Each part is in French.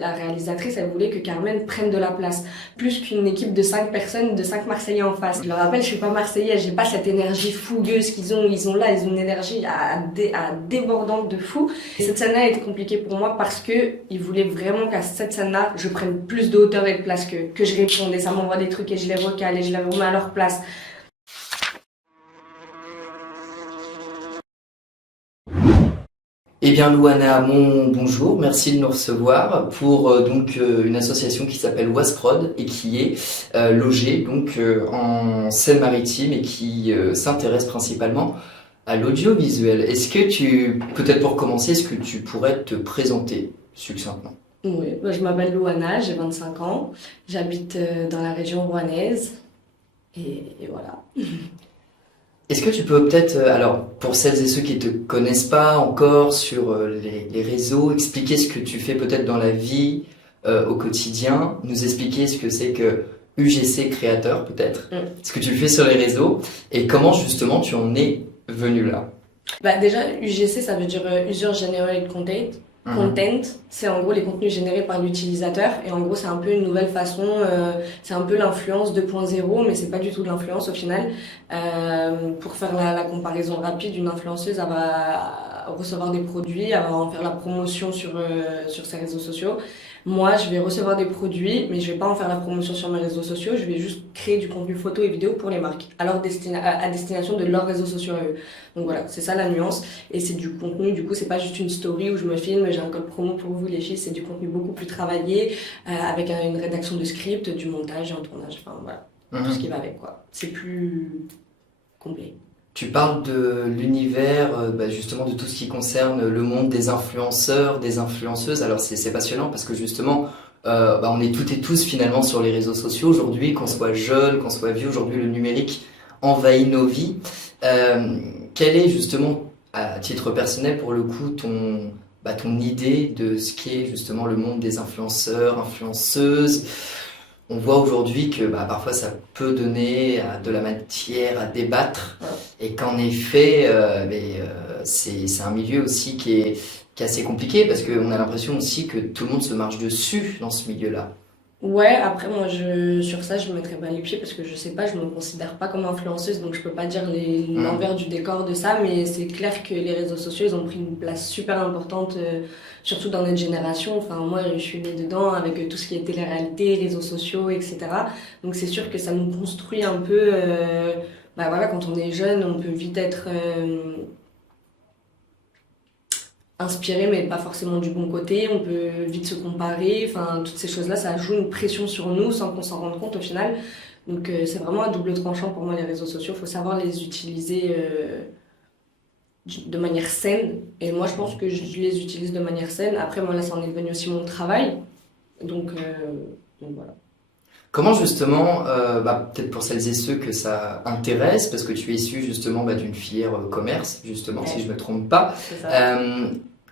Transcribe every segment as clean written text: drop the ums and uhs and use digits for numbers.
La réalisatrice, elle voulait que Carmen prenne de la place, plus qu'une équipe de 5 personnes, de 5 Marseillais en face. Je leur rappelle, je suis pas Marseillaise, j'ai pas cette énergie fougueuse qu'ils ont. Ils ont une énergie à débordante de fou. Et cette scène-là a été compliquée pour moi parce que ils voulaient vraiment qu'à cette scène-là, je prenne plus de hauteur et de place, que je réponde et ça m'envoie des trucs et je les recale et je les remets à leur place. Eh bien, Louana Hamon, bonjour, merci de nous recevoir pour une association qui s'appelle Wasprod et qui est logée en Seine-Maritime et qui s'intéresse principalement à l'audiovisuel. Peut-être pour commencer, est-ce que tu pourrais te présenter succinctement? Oui, je m'appelle Louana, j'ai 25 ans, j'habite dans la région rouennaise et voilà. Est-ce que tu peux peut-être, alors pour celles et ceux qui ne te connaissent pas encore sur les réseaux, expliquer ce que tu fais peut-être dans la vie au quotidien, nous expliquer ce que c'est que UGC créateur peut-être, ce que tu fais sur les réseaux et comment justement tu en es venu là. Bah déjà, UGC, ça veut dire User Generated Content. Content, c'est en gros les contenus générés par l'utilisateur et en gros c'est un peu une nouvelle façon, c'est un peu l'influence 2.0 mais c'est pas du tout de l'influence au final. Pour faire la comparaison rapide, une influenceuse elle va recevoir des produits, elle va en faire la promotion sur ses réseaux sociaux. Moi je vais recevoir des produits mais je vais pas en faire la promotion sur mes réseaux sociaux, je vais juste créer du contenu photo et vidéo pour les marques à destination de leurs réseaux sociaux à eux. Donc voilà, c'est ça la nuance. Et c'est du contenu, du coup, c'est pas juste une story où je me filme, j'ai un code promo pour vous les filles, c'est du contenu beaucoup plus travaillé, avec une rédaction de script, du montage, un tournage, enfin voilà, tout ce qui va avec quoi. C'est plus complet. Tu parles de l'univers, justement de tout ce qui concerne le monde des influenceurs, des influenceuses. Alors c'est passionnant parce que justement, on est toutes et tous finalement sur les réseaux sociaux aujourd'hui, qu'on soit jeune, qu'on soit vieux. Aujourd'hui, le numérique envahit nos vies. Quelle est justement, à titre personnel pour le coup, ton idée de ce qu'est justement le monde des influenceurs, influenceuses? On voit aujourd'hui que parfois ça peut donner de la matière à débattre et qu'en effet, c'est un milieu aussi qui est assez compliqué parce qu'on a l'impression aussi que tout le monde se marche dessus dans ce milieu-là. Ouais, après moi sur ça je me mettrais pas les pieds parce que je sais pas, je me considère pas comme influenceuse donc je peux pas dire l'envers du décor de ça, mais c'est clair que les réseaux sociaux ils ont pris une place super importante, surtout dans notre génération. Enfin moi je suis née dedans avec tout ce qui est télé-réalité, réseaux sociaux, etc. Donc c'est sûr que ça nous construit un peu, voilà, quand on est jeune on peut vite être inspiré mais pas forcément du bon côté, on peut vite se comparer, enfin toutes ces choses-là ça joue une pression sur nous sans qu'on s'en rende compte au final. Donc c'est vraiment un double tranchant pour moi les réseaux sociaux, faut savoir les utiliser de manière saine et moi je pense que je les utilise de manière saine. Après moi là ça en est devenu aussi mon travail, donc voilà. Comment justement, peut-être pour celles et ceux que ça intéresse, parce que tu es issu justement d'une filière commerce, justement, si je me trompe pas,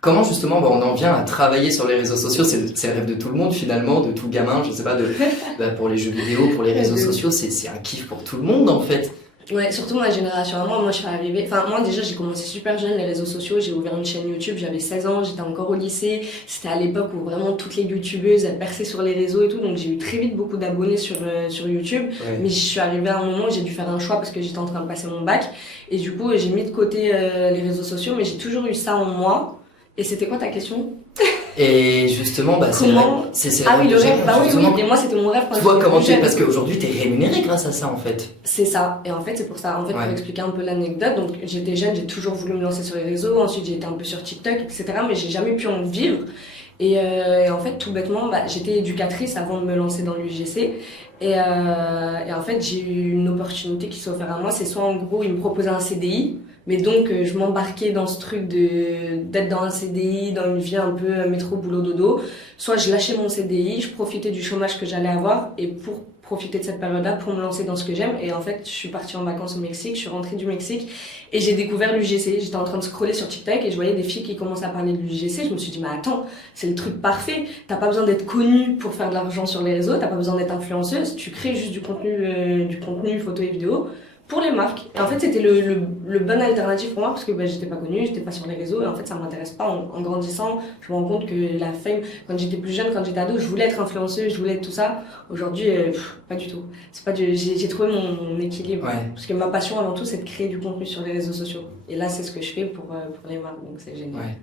comment justement on en vient à travailler sur les réseaux sociaux? C'est le rêve de tout le monde finalement, de tout gamin, je sais pas, pour les jeux vidéo, pour les réseaux sociaux, c'est un kiff pour tout le monde en fait. Ouais, surtout ma génération. Moi je suis arrivée. Enfin, moi déjà, j'ai commencé super jeune les réseaux sociaux. J'ai ouvert une chaîne YouTube, j'avais 16 ans, j'étais encore au lycée. C'était à l'époque où vraiment toutes les youtubeuses elles perçaient sur les réseaux et tout. Donc j'ai eu très vite beaucoup d'abonnés sur YouTube. Ouais. Mais je suis arrivée à un moment où j'ai dû faire un choix parce que j'étais en train de passer mon bac. Et du coup, j'ai mis de côté les réseaux sociaux, mais j'ai toujours eu ça en moi. Et c'était quoi ta question? Et justement, c'est ah oui, le rêve. Oui, et moi c'était mon rêve. Tu vois comment tu es, parce qu'aujourd'hui t'es rémunéré grâce à ça en fait. C'est ça, et en fait c'est pour ça, pour expliquer un peu l'anecdote, donc j'étais jeune, j'ai toujours voulu me lancer sur les réseaux, ensuite j'ai été un peu sur TikTok, etc. mais j'ai jamais pu en vivre. Et en fait tout bêtement, j'étais éducatrice avant de me lancer dans l'UGC. Et en fait j'ai eu une opportunité qui s'est offerte à moi, c'est soit en gros ils me proposaient un CDI, mais donc je m'embarquais dans ce truc d'être dans un CDI, dans une vie un peu métro boulot dodo, soit je lâchais mon CDI, je profitais du chômage que j'allais avoir et pour profiter de cette période-là pour me lancer dans ce que j'aime. Et en fait je suis partie en vacances au Mexique, je suis rentrée du Mexique et j'ai découvert l'UGC. J'étais en train de scroller sur TikTok et je voyais des filles qui commençaient à parler de l'UGC. Je me suis dit mais attends, c'est le truc parfait, t'as pas besoin d'être connue pour faire de l'argent sur les réseaux, t'as pas besoin d'être influenceuse, tu crées juste du contenu photo et vidéo. pour les marques. Et en fait, c'était le bon alternative pour moi parce que bah, j'étais pas connue, j'étais pas sur les réseaux et en fait, ça m'intéresse pas. En grandissant, je me rends compte que la fame, quand j'étais plus jeune, quand j'étais ado, je voulais être influenceuse, je voulais être tout ça. Aujourd'hui, pas du tout. C'est pas j'ai trouvé mon équilibre. Ouais. Parce que ma passion avant tout, c'est de créer du contenu sur les réseaux sociaux. Et là, c'est ce que je fais pour les marques, donc c'est génial. Ouais.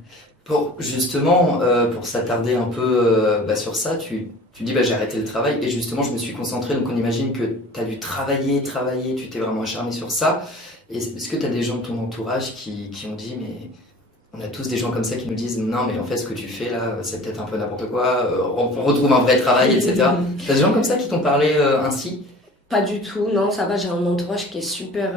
Pour justement, pour s'attarder un peu sur ça, tu dis bah, j'ai arrêté le travail et justement je me suis concentré, donc on imagine que tu as dû travailler, tu t'es vraiment acharné sur ça. Et est-ce que tu as des gens de ton entourage qui ont dit mais on a tous des gens comme ça qui nous disent non mais en fait ce que tu fais là c'est peut-être un peu n'importe quoi, on retrouve un vrai travail, etc. T'as des gens comme ça qui t'ont parlé ainsi? Pas du tout, non, ça va, j'ai un entourage qui est super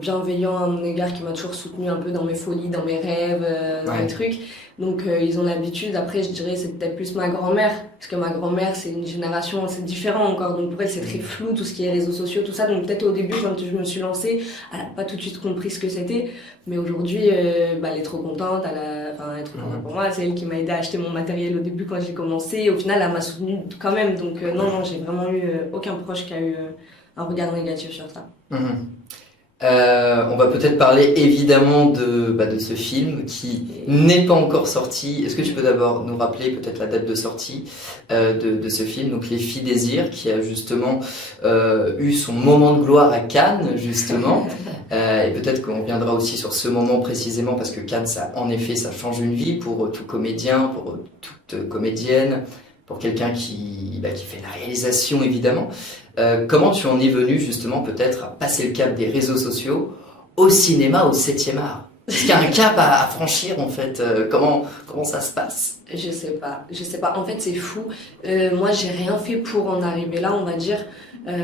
bienveillant à mon égard, qui m'a toujours soutenu un peu dans mes folies, dans mes rêves, dans Ouais. mes trucs. Donc ils ont l'habitude, après je dirais c'est peut-être plus ma grand-mère, parce que ma grand-mère c'est une génération, c'est différent encore, donc pour elle c'est très flou tout ce qui est réseaux sociaux, tout ça, donc peut-être au début quand je me suis lancée, elle a pas tout de suite compris ce que c'était, mais aujourd'hui bah, elle est trop contente, elle est trop contente pour moi, c'est elle qui m'a aidé à acheter mon matériel au début quand j'ai commencé, et au final elle m'a soutenue quand même, donc non, j'ai vraiment eu aucun proche qui a eu un regard négatif sur ça. Mhm. On va peut-être parler évidemment de ce film qui n'est pas encore sorti. Est-ce que tu peux d'abord nous rappeler peut-être la date de sortie de ce film, donc Les Filles Désir, qui a justement eu son moment de gloire à Cannes, justement. Et peut-être qu'on reviendra aussi sur ce moment précisément, parce que Cannes, ça, en effet, ça change une vie pour tout comédien, pour toute comédienne, pour quelqu'un qui fait la réalisation, évidemment. Comment tu en es venu justement peut-être à passer le cap des réseaux sociaux au cinéma, au 7e art? Est-ce qu'il y a un cap à franchir en fait? Comment ça se passe? Je sais pas. En fait, c'est fou. Moi, j'ai rien fait pour en arriver là, on va dire.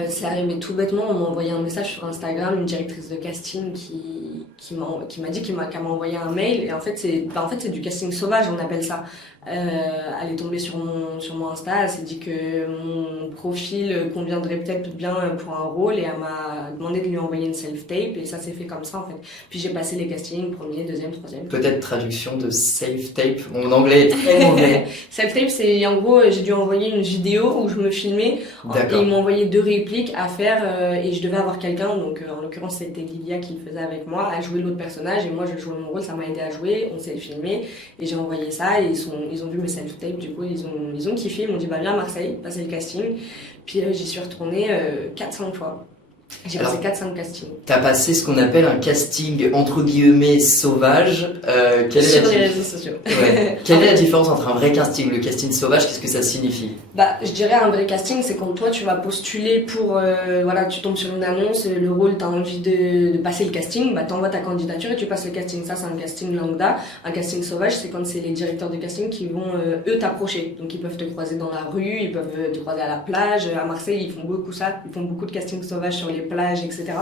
C'est arrivé tout bêtement. On m'a envoyé un message sur Instagram, une directrice de casting qui m'a dit qu'elle m'a envoyé un mail. Et en fait, c'est du casting sauvage, on appelle ça. Elle est tombée sur mon Insta, elle s'est dit que mon profil conviendrait peut-être bien pour un rôle et elle m'a demandé de lui envoyer une self-tape et ça s'est fait comme ça en fait. Puis j'ai passé les castings, premier, deuxième, troisième. Peut-être traduction de self-tape. Mon anglais est très mauvais. Self-tape, c'est en gros, j'ai dû envoyer une vidéo où je me filmais et D'accord. ils m'ont envoyé 2 répliques à faire et je devais avoir quelqu'un, donc en l'occurrence c'était Lilia qui le faisait avec moi, à jouer l'autre personnage et moi je jouais mon rôle, ça m'a aidé à jouer, on s'est filmé et j'ai envoyé ça et ils ont vu mes self-tapes, du coup ils ont kiffé, ils m'ont dit bah viens à Marseille, passer le casting, puis j'y suis retournée 4-5 fois. J'ai passé 4-5 castings. T'as passé ce qu'on appelle un casting entre guillemets sauvage. Sur les réseaux sociaux. Ouais. Quelle est la différence entre un vrai casting, le casting sauvage, qu'est-ce que ça signifie? Bah, je dirais un vrai casting, c'est quand toi tu vas postuler pour, voilà, tu tombes sur une annonce, le rôle, t'as envie de passer le casting, bah t'envoies ta candidature et tu passes le casting. Ça, c'est un casting lambda. Un casting sauvage, c'est quand c'est les directeurs de casting qui vont, eux, t'approcher. Donc ils peuvent te croiser dans la rue, ils peuvent te croiser à la plage. À Marseille, ils font beaucoup ça, ils font beaucoup de casting sauvages sur les plages, etc.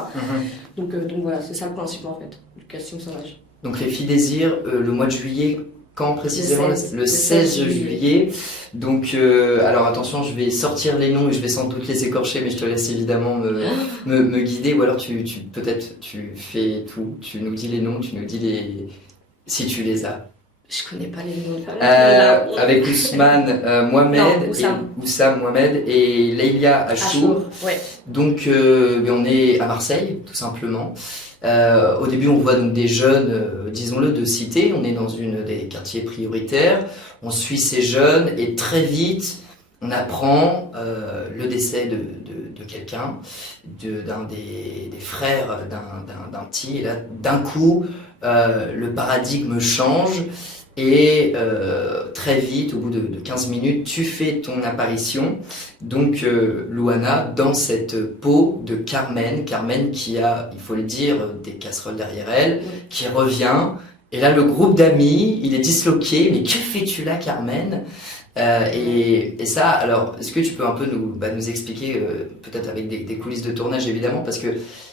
Donc voilà, c'est ça le principe en fait, du casting sauvage. Donc Les Filles Désir, le mois de juillet, quand précisément? Le 16 juillet. Donc, alors attention, je vais sortir les noms et je vais sans doute les écorcher, mais je te laisse évidemment me guider. Ou alors peut-être tu fais tout, tu nous dis les noms, tu nous dis si tu les as. Je connais pas les noms. Avec Ousmane Mohamed, Oussam Mohamed et Leïlia Achour. Ouais. Donc on est à Marseille, tout simplement. Au début, on voit donc des jeunes, disons-le, de cité. On est dans une des quartiers prioritaires. On suit ces jeunes et très vite, on apprend le décès de quelqu'un, d'un des frères d'un petit. Et là, d'un coup, le paradigme change. Et très vite, au bout de 15 minutes, tu fais ton apparition, donc Louana, dans cette peau de Carmen qui a, il faut le dire, des casseroles derrière elle, qui revient, et là le groupe d'amis, il est disloqué, mais que fais-tu là Carmen? Et ça, alors, est-ce que tu peux un peu nous expliquer, peut-être avec des coulisses de tournage évidemment, parce que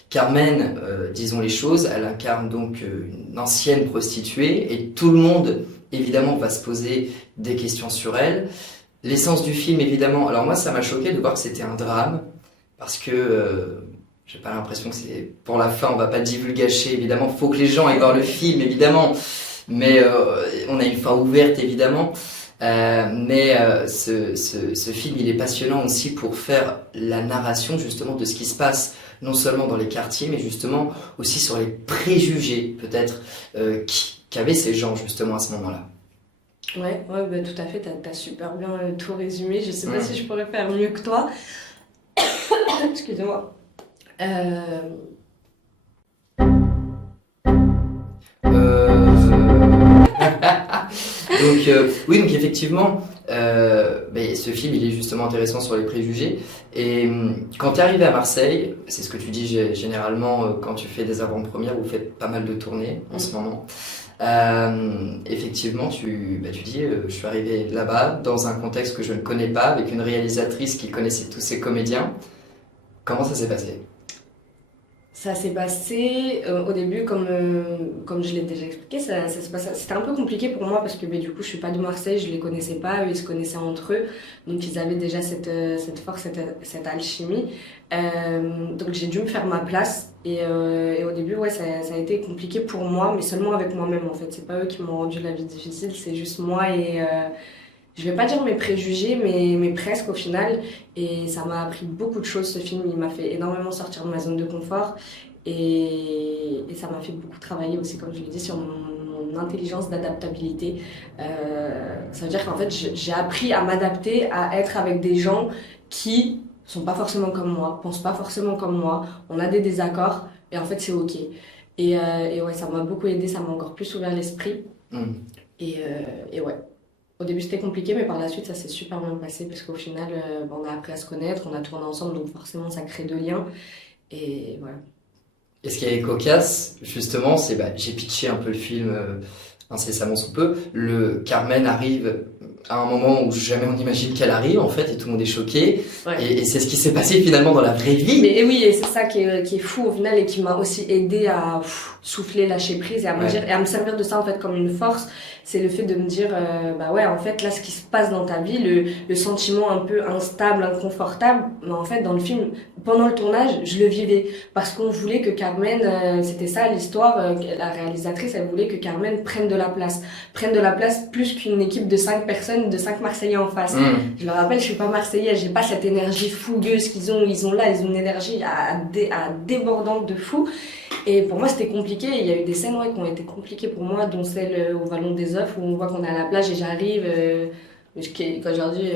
Carmen, disons les choses, elle incarne donc une ancienne prostituée et tout le monde, évidemment, va se poser des questions sur elle. L'essence du film, évidemment, alors moi ça m'a choqué de voir que c'était un drame parce que j'ai pas l'impression que c'est pour la fin, on va pas divulgacher, évidemment, faut que les gens aillent voir le film, évidemment, mais on a une fin ouverte, évidemment. Ce film, il est passionnant aussi pour faire la narration justement de ce qui se passe, non seulement dans les quartiers, mais justement aussi sur les préjugés peut-être qu'avaient ces gens justement à ce moment-là. Ouais, ouais, bah, tout à fait, t'as super bien tout résumé. Je sais pas si je pourrais faire mieux que toi. Excusez-moi. Oui, donc effectivement, ce film, il est justement intéressant sur les préjugés. Et quand tu es arrivé à Marseille, c'est ce que tu dis généralement quand tu fais des avant-premières, vous faites pas mal de tournées en ce moment. Effectivement, tu dis, je suis arrivé là-bas dans un contexte que je ne connais pas, avec une réalisatrice qui connaissait tous ses comédiens. Comment ça s'est passé? Ça s'est passé au début, comme je l'ai déjà expliqué, ça s'est passé. C'était un peu compliqué pour moi parce que du coup, je suis pas de Marseille, je les connaissais pas, eux, ils se connaissaient entre eux. Donc, ils avaient déjà cette force, cette alchimie. Donc, j'ai dû me faire ma place. Et au début, ouais, ça a été compliqué pour moi, mais seulement avec moi-même, en fait. C'est pas eux qui m'ont rendu la vie difficile, c'est juste moi et je vais pas dire mes préjugés, mais presque au final. Et ça m'a appris beaucoup de choses, ce film. Il m'a fait énormément sortir de ma zone de confort. Et ça m'a fait beaucoup travailler aussi, comme je l'ai dit, sur mon intelligence d'adaptabilité. Ça veut dire qu'en fait, j'ai appris à m'adapter, à être avec des gens qui sont pas forcément comme moi, pensent pas forcément comme moi. On a des désaccords, et en fait, c'est OK. Et ouais, ça m'a beaucoup aidé, ça m'a encore plus ouvert l'esprit. Et ouais. Au début, c'était compliqué, mais par la suite, ça s'est super bien passé parce qu'au final, on a appris à se connaître, on a tourné ensemble, donc forcément, ça crée de liens. Et voilà. Et ce qui est cocasse, justement, c'est j'ai pitché un peu le film incessamment sous peu. Le Carmen arrive à un moment où jamais on imagine qu'elle arrive, en fait, et tout le monde est choqué. Ouais. Et c'est ce qui s'est passé finalement dans la vraie vie. Mais et oui, et c'est ça qui est fou au final et qui m'a aussi aidé à souffler, lâcher prise et à me dire et à me servir de ça en fait comme une force. C'est le fait de me dire ouais, en fait là ce qui se passe dans ta vie, le sentiment un peu instable, inconfortable, mais en fait dans le film, pendant le tournage, je le vivais parce qu'on voulait que Carmen, c'était ça l'histoire, la réalisatrice, elle voulait que Carmen prenne de la place plus qu'une équipe de 5 personnes, de 5 Marseillais en face. Je le rappelle, je suis pas Marseillaise, j'ai pas cette énergie fougueuse qu'ils ont là, ils ont une énergie à débordante de fou. Et pour moi, c'était compliqué. Il y a eu des scènes qui ont été compliquées pour moi, dont celle au Vallon des Œufs où on voit qu'on est à la plage et j'arrive. Quand je leur dis,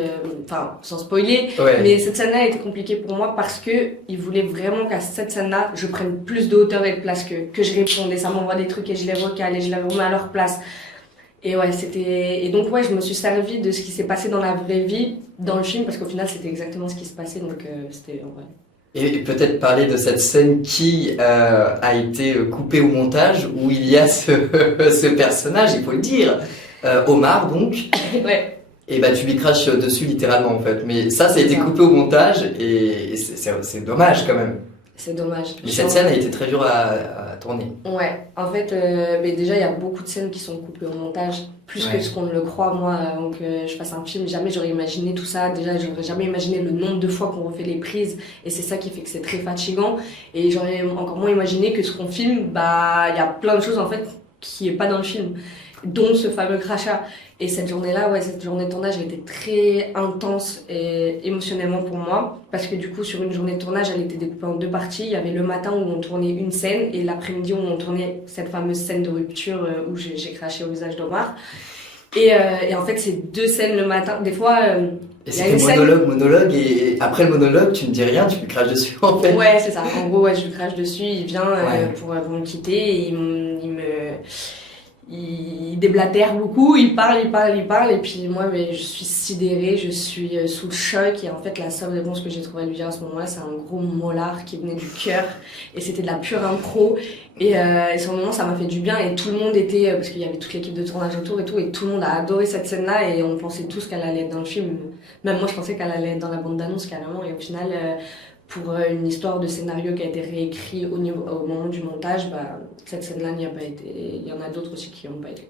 sans spoiler, mais cette scène-là a été compliquée pour moi parce que ils voulaient vraiment qu'à cette scène-là, je prenne plus de hauteur et de place que je réponde. Et ça m'envoie des trucs et je les recale et je les remets à leur place. Et ouais, et donc ouais, je me suis servi de ce qui s'est passé dans la vraie vie, dans le film, parce qu'au final, c'était exactement ce qui se passait. Donc c'était ouais. Et peut-être parler de cette scène qui a été coupée au montage, où il y a ce personnage, il faut le dire, Omar donc. Ouais. Et tu lui craches dessus littéralement en fait. Mais ça a été coupé au montage et c'est dommage quand même. C'est dommage. Mais cette scène a été très dure à tourner. Ouais, en fait, déjà il y a beaucoup de scènes qui sont coupées au montage, plus que ce qu'on ne le croit. Moi, donc je fasse un film, jamais j'aurais imaginé tout ça. Déjà, j'aurais jamais imaginé le nombre de fois qu'on refait les prises, et c'est ça qui fait que c'est très fatigant. Et j'aurais encore moins imaginé que ce qu'on filme, il y a plein de choses en fait qui est pas dans le film, dont ce fameux crachat. Et cette journée-là, cette journée de tournage, elle était très intense et émotionnellement pour moi. Parce que du coup, sur une journée de tournage, elle était découpée en 2 parties. Il y avait le matin où on tournait une scène et l'après-midi où on tournait cette fameuse scène de rupture où j'ai craché au visage d'Omar. Et en fait, c'est 2 scènes le matin. Des fois, et c'était monologue, et après le monologue, tu ne dis rien, tu lui craches dessus en fait. Ouais, c'est ça. En gros, je lui crache dessus, il vient pour me quitter et il déblatère beaucoup, il parle, et puis moi, je suis sidérée, je suis sous le choc, et en fait, la seule réponse que j'ai trouvée à lui dire à ce moment-là, c'est un gros molar qui venait du cœur, et c'était de la pure impro, et sur le moment, ça m'a fait du bien, et tout le monde était, parce qu'il y avait toute l'équipe de tournage autour et tout, et tout le monde a adoré cette scène-là, et on pensait tous qu'elle allait être dans le film, même moi, je pensais qu'elle allait être dans la bande-annonce carrément, et au final, pour une histoire de scénario qui a été réécrit au moment du montage, cette scène-là n'y a pas été. Il y en a d'autres aussi qui n'y ont pas été.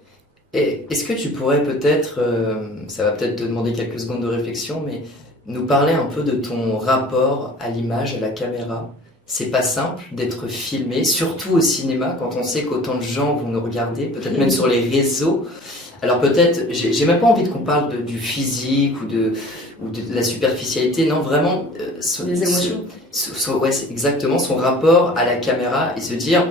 Et est-ce que tu pourrais peut-être, ça va peut-être te demander quelques secondes de réflexion, mais nous parler un peu de ton rapport à l'image, à la caméra? C'est pas simple d'être filmé, surtout au cinéma, quand on sait qu'autant de gens vont nous regarder, peut-être même sur les réseaux. Alors peut-être, j'ai même pas envie qu'on parle du physique ou de la superficialité, non, vraiment, Les émotions. ouais, c'est exactement son rapport à la caméra et se dire,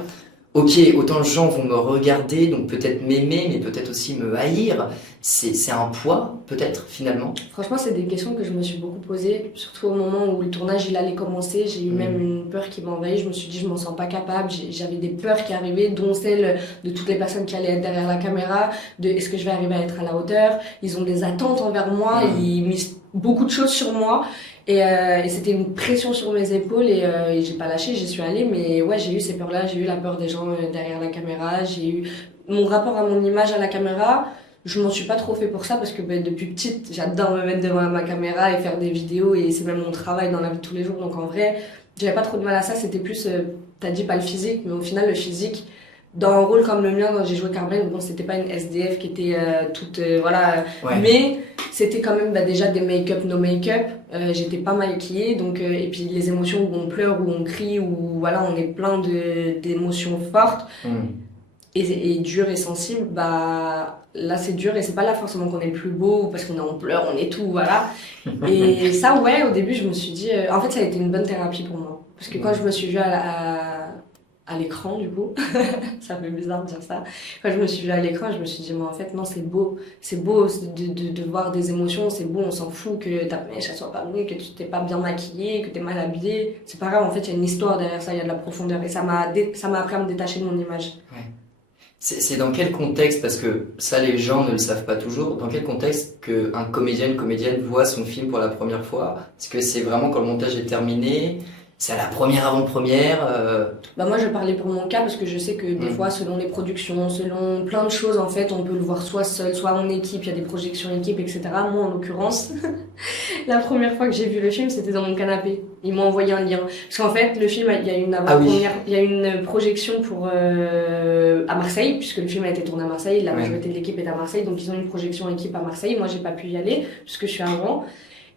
ok, autant de gens vont me regarder, donc peut-être m'aimer, mais peut-être aussi me haïr. C'est un poids, peut-être, finalement. Franchement, c'est des questions que je me suis beaucoup posées, surtout au moment où le tournage il allait commencer. J'ai eu même une peur qui m'a envahie. Je me suis dit, je m'en sens pas capable. J'avais des peurs qui arrivaient, dont celle de toutes les personnes qui allaient être derrière la caméra, de est-ce que je vais arriver à être à la hauteur. Ils ont des attentes envers moi, ils misent beaucoup de choses sur moi. Et c'était une pression sur mes épaules et j'ai pas lâché, j'y suis allée. Mais ouais, j'ai eu ces peurs-là, j'ai eu la peur des gens derrière la caméra, j'ai eu mon rapport à mon image à la caméra. Je m'en suis pas trop fait pour ça parce que depuis petite, j'adore me mettre devant ma caméra et faire des vidéos et c'est même mon travail dans la vie de tous les jours. Donc en vrai, j'avais pas trop de mal à ça. C'était plus, t'as dit pas le physique, mais au final, le physique, dans un rôle comme le mien, quand j'ai joué Carmen, bon, c'était pas une SDF qui était toute, voilà. Ouais. Mais c'était quand même déjà des make-up, no make-up. J'étais pas maquillée, donc, et puis les émotions où on pleure, où on crie, où voilà, on est plein d'émotions fortes. Et dur et sensible, bah là c'est dur et c'est pas là forcément qu'on est le plus beau parce qu'on est en pleurs, on est tout, voilà. Et ça, ouais, au début je me suis dit, en fait ça a été une bonne thérapie pour moi. Parce que quand je me suis vue à l'écran, du coup, ça fait bizarre de dire ça. Quand je me suis vue à l'écran, je me suis dit, mais en fait non, c'est beau de voir des émotions, c'est beau, on s'en fout que ta mèche elle soit pas bonne, que tu t'es pas bien maquillée, que t'es mal habillée. C'est pas grave, en fait il y a une histoire derrière ça, il y a de la profondeur et ça m'a appris à me détacher de mon image. Ouais. C'est dans quel contexte, parce que ça les gens ne le savent pas toujours, dans quel contexte qu'un comédien, une comédienne voit son film pour la première fois? Est-ce que c'est vraiment quand le montage est terminé? C'est à la première avant-première Bah moi je parlais pour mon cas parce que je sais que des fois selon les productions, selon plein de choses en fait on peut le voir soit seul, soit en équipe, il y a des projections équipe etc. Moi en l'occurrence la première fois que j'ai vu le film c'était dans mon canapé, ils m'ont envoyé un lien parce qu'en fait le film il y a une avant-première, il y a une projection pour à Marseille puisque le film a été tourné à Marseille, la majorité de l'équipe est à Marseille donc ils ont une projection équipe à Marseille, moi j'ai pas pu y aller puisque je suis à Rouen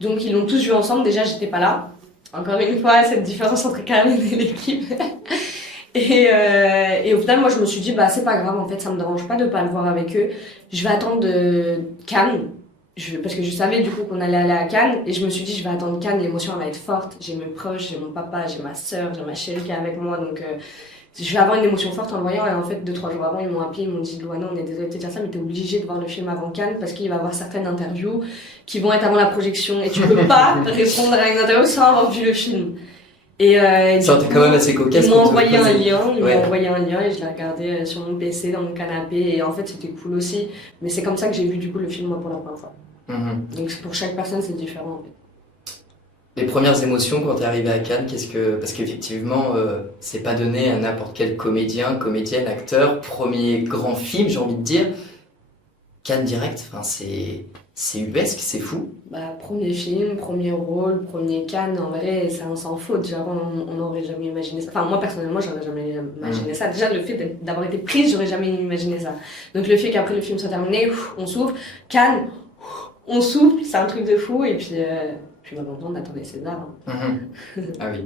donc ils l'ont tous vu ensemble, déjà j'étais pas là. Encore une fois, cette différence entre Carmen et l'équipe. Et au final, moi, je me suis dit, bah, c'est pas grave, en fait, ça me dérange pas de pas le voir avec eux. Je vais attendre Cannes. Parce que je savais, du coup, qu'on allait aller à Cannes. Et je me suis dit, je vais attendre Cannes, l'émotion, elle va être forte. J'ai mes proches, j'ai mon papa, j'ai ma sœur, j'ai ma chérie qui est avec moi. Donc, je vais avoir une émotion forte en le voyant. Et en fait, 2-3 jours avant, ils m'ont appelé, ils m'ont dit, Louana, on est désolé de te dire ça, mais t'es obligée de voir le film avant Cannes parce qu'il va y avoir certaines interviews qui vont être avant la projection. Et tu peux pas répondre à une interview sans avoir vu le film. Et ça t'es quand même assez cocasse. Ils m'ont envoyé un lien, et je l'ai regardé sur mon PC, dans mon canapé. Et en fait, c'était cool aussi. Mais c'est comme ça que j'ai vu, du coup, le film, moi, pour la première fois. Donc, pour chaque personne, c'est différent, en fait. Les premières émotions quand t'es arrivé à Cannes, parce qu'effectivement, c'est pas donné à n'importe quel comédien, comédienne, acteur, premier grand film, j'ai envie de dire. Cannes direct, enfin, c'est ubuesque, c'est fou. Bah, premier film, premier rôle, premier Cannes, en vrai, c'est un sans faute. Genre, on n'aurait jamais imaginé ça. Enfin, moi, personnellement, j'aurais jamais imaginé ça. Déjà, le fait d'avoir été prise, j'aurais jamais imaginé ça. Donc, le fait qu'après le film soit terminé, on souffle. Cannes, on souffle, c'est un truc de fou. Et puis maintenant, on attendait César. Ah oui.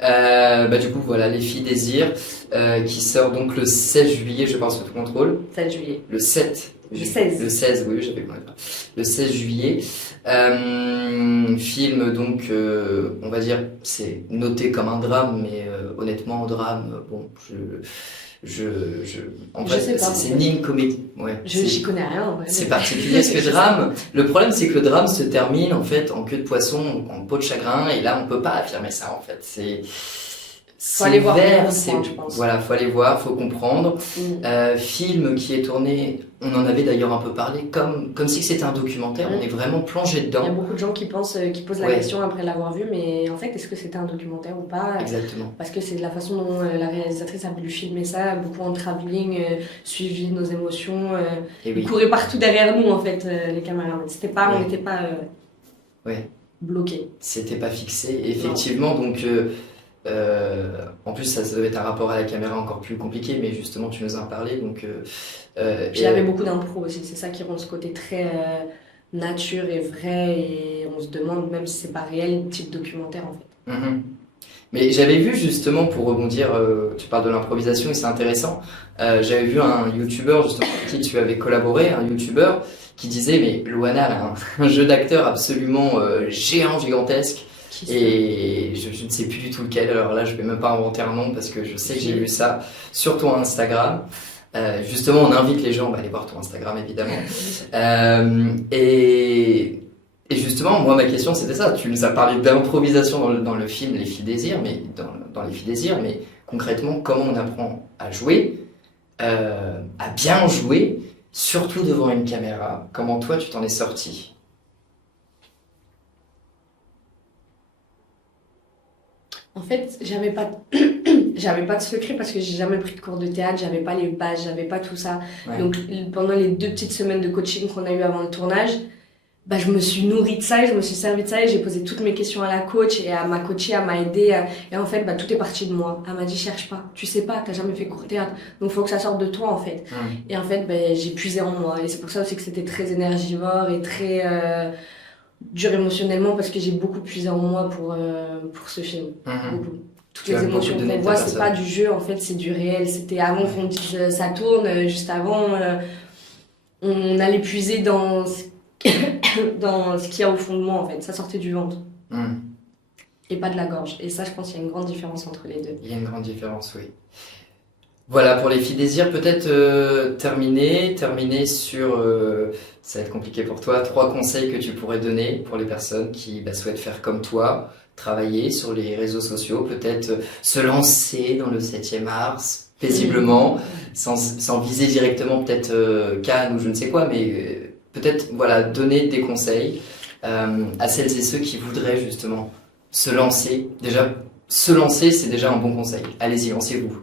Bah du coup, voilà, Les Filles Désir, qui sort donc le 16 juillet, je pense, sous tout contrôle. 7 juillet. Le 7. Le 16. Le 16, oui, j'avais compris. Le 16 juillet. Film, donc, on va dire, c'est noté comme un drame, mais honnêtement, drame, bon, en fait, c'est ni une comédie. Ouais, j'y connais rien, en vrai. C'est particulier ce que drame. Le problème, c'est que le drame se termine, en fait, en queue de poisson, en peau de chagrin, et là, on peut pas affirmer ça, en fait. Faut aller voir, je pense. Voilà, faut aller voir, faut comprendre. Film qui est tourné, on en avait d'ailleurs un peu parlé, comme si c'était un documentaire, on est vraiment plongé dedans. Il y a beaucoup de gens qui posent la question après l'avoir vu, mais en fait, est-ce que c'était un documentaire ou pas? Exactement. Parce que c'est de la façon dont la réalisatrice a voulu filmer ça, beaucoup en travelling, suivi nos émotions, ils couraient partout derrière nous, en fait, les caméras. On n'était pas bloqués. C'était pas fixé, effectivement, donc... en plus, ça devait être un rapport à la caméra encore plus compliqué, mais justement, tu nous en parlais. Donc, puis il y avait beaucoup d'impro aussi, c'est ça qui rend ce côté très nature et vrai, et on se demande même si c'est pas réel, type documentaire en fait. Mais j'avais vu justement, pour rebondir, tu parles de l'improvisation et c'est intéressant, j'avais vu un youtubeur justement avec qui tu avais collaboré, un youtubeur qui disait mais Loana elle a un jeu d'acteur absolument géant, gigantesque Qui ça? et je ne sais plus du tout lequel, alors là je vais même pas inventer un nom parce que je sais que j'ai vu ça sur ton Instagram. Justement on invite les gens à aller voir ton Instagram évidemment. Et justement, moi, ma question, c'était ça. Tu nous as parlé d'improvisation dans le film Les Filles Désirs, mais dans Les Filles Désirs, mais concrètement, comment on apprend à jouer, à bien jouer, surtout devant une caméra? Comment toi, tu t'en es sorti? En fait, j'avais pas de secret parce que j'ai jamais pris de cours de théâtre, j'avais pas les bases, j'avais pas tout ça. Ouais. Donc pendant les 2 petites semaines de coaching qu'on a eu avant le tournage, bah, je me suis nourrie de ça et je me suis servi de ça et j'ai posé toutes mes questions à la coach et à ma coachée, elle m'a aidée. Et en fait, bah, tout est parti de moi. Elle m'a dit, cherche pas, tu sais pas, t'as jamais fait cours de théâtre. Donc, faut que ça sorte de toi, en fait. Et en fait, bah, j'ai puisé en moi. Et c'est pour ça aussi que c'était très énergivore et très dur émotionnellement parce que j'ai beaucoup puisé en moi pour ce film. Beaucoup. Toutes Tu as les beaucoup émotions donné qu'on de voit, ta c'est personne. pas du jeu, en fait, c'est du réel. C'était avant qu'on dise ça tourne, juste avant, on allait puiser dans dans ce qu'il y a au fond de moi, en fait. Ça sortait du ventre Hmm. et pas de la gorge. Et ça, je pense qu'il y a une grande différence entre les deux. Il y a une grande différence, oui. Voilà, pour Les Filles Désirs, peut-être terminer sur, ça va être compliqué pour toi, 3 conseils que tu pourrais donner pour les personnes qui souhaitent faire comme toi, travailler sur les réseaux sociaux, peut-être se lancer dans le 7e art paisiblement, sans viser directement peut-être Cannes ou je ne sais quoi, mais peut-être voilà, donner des conseils à celles et ceux qui voudraient justement se lancer. Déjà, se lancer, c'est déjà un bon conseil. Allez-y, lancez-vous.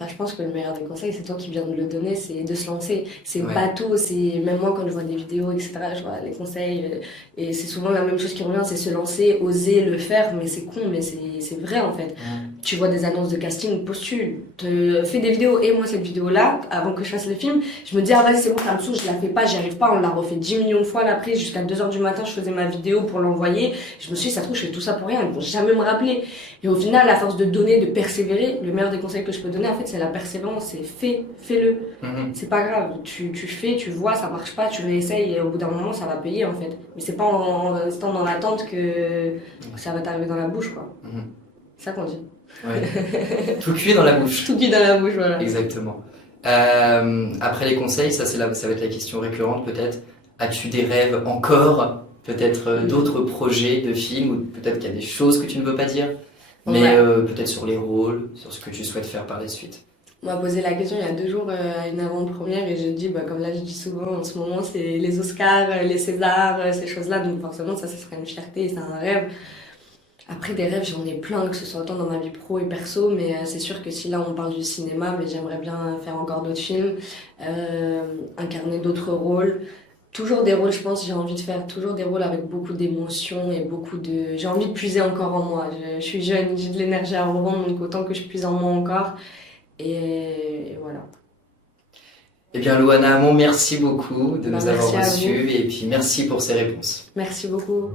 Bah, je pense que le meilleur des conseils, c'est toi qui viens de le donner, c'est de se lancer. C'est Ouais. bateau, c'est même moi quand je vois des vidéos, etc., je vois les conseils, et c'est souvent la même chose qui revient, c'est se lancer, oser le faire, mais c'est con, mais c'est vrai en fait. Tu vois des annonces de casting, postule, fais des vidéos, et moi cette vidéo-là, avant que je fasse le film, je me dis, ah vas-y c'est bon, ça me saoule, je la fais pas, j'y arrive pas, on l'a refait 10 millions de fois, là, après, jusqu'à 2h du matin, je faisais ma vidéo pour l'envoyer, je me suis dit, ça se trouve, je fais tout ça pour rien, ils vont jamais me rappeler. Et au final, à force de donner, de persévérer, le meilleur des conseils que je peux donner, en fait, c'est la persévérance, c'est fais-le. Mhm. C'est pas grave, tu fais, tu vois, ça marche pas, tu réessayes et au bout d'un moment, ça va payer en fait. Mais c'est pas en restant dans l'attente que ça va t'arriver dans la bouche, quoi. Mhm. C'est ça qu'on dit. Ouais. Tout cuit dans la bouche. Tout qui dans la bouche, voilà. Exactement. Après les conseils, ça va être la question récurrente peut-être. As-tu des rêves encore? Peut-être d'autres projets de films ou peut-être qu'il y a des choses que tu ne veux pas dire, mais Ouais. peut-être sur les rôles, sur ce que tu souhaites faire par la suite. On m'a posé la question il y a 2 jours à une avant-première et je dis, bah, comme là je dis souvent en ce moment, c'est les Oscars, les Césars, ces choses-là, donc forcément ça serait une fierté et c'est un rêve. Après des rêves, j'en ai plein, que ce soit autant dans ma vie pro et perso, mais c'est sûr que si là on parle du cinéma, mais j'aimerais bien faire encore d'autres films, incarner d'autres rôles. Toujours des rôles, je pense, j'ai envie de faire toujours des rôles avec beaucoup d'émotions et beaucoup de... J'ai envie de puiser encore en moi. Je suis jeune, j'ai de l'énergie à revendre, donc autant que je puise en moi encore. Et voilà. Eh bien, Loana Hamon, merci beaucoup de Bah, nous avoir merci à vous. reçus et puis merci pour ces réponses. Merci beaucoup.